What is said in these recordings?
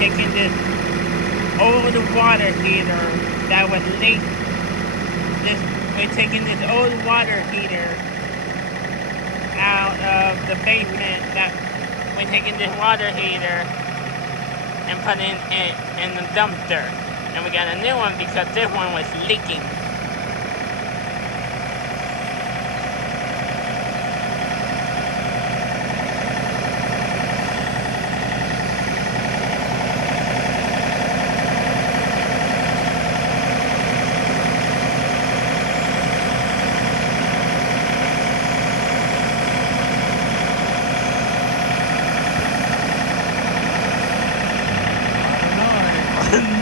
taking this old water heater that was leaked. We're taking this old water heater out of the basement. That we're taking this water heater and putting it in the dumpster. And we got a new one because this one was leaking.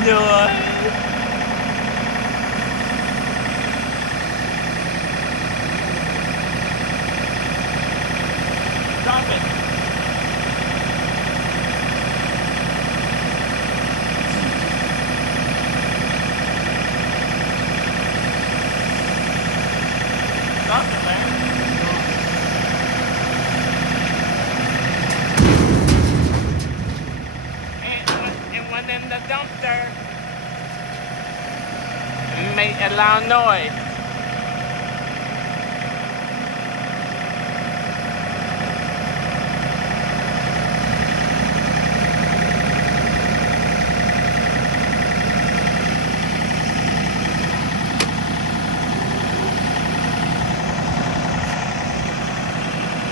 No. Stop it. Stop it, man. It went in the dumpster. It made a loud noise.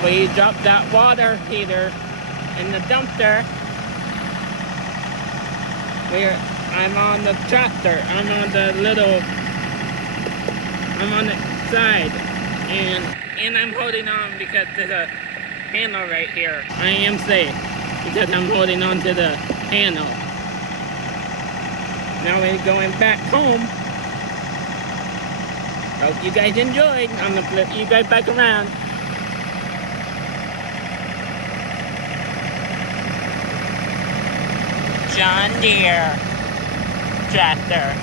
We dropped that water heater in the dumpster. I'm on the tractor. I'm on the side, and I'm holding on because there's a handle right here. I am safe because I'm holding on to the handle. Now we're going back home. Hope you guys enjoyed. I'm gonna flip you guys back around. John Deere tractor.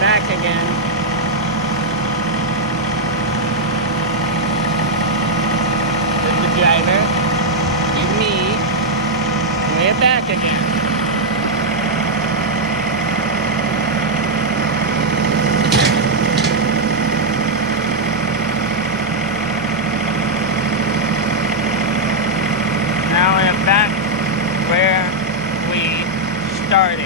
Back again. There's the driver. He's me. We're back again. Now we're back where we started.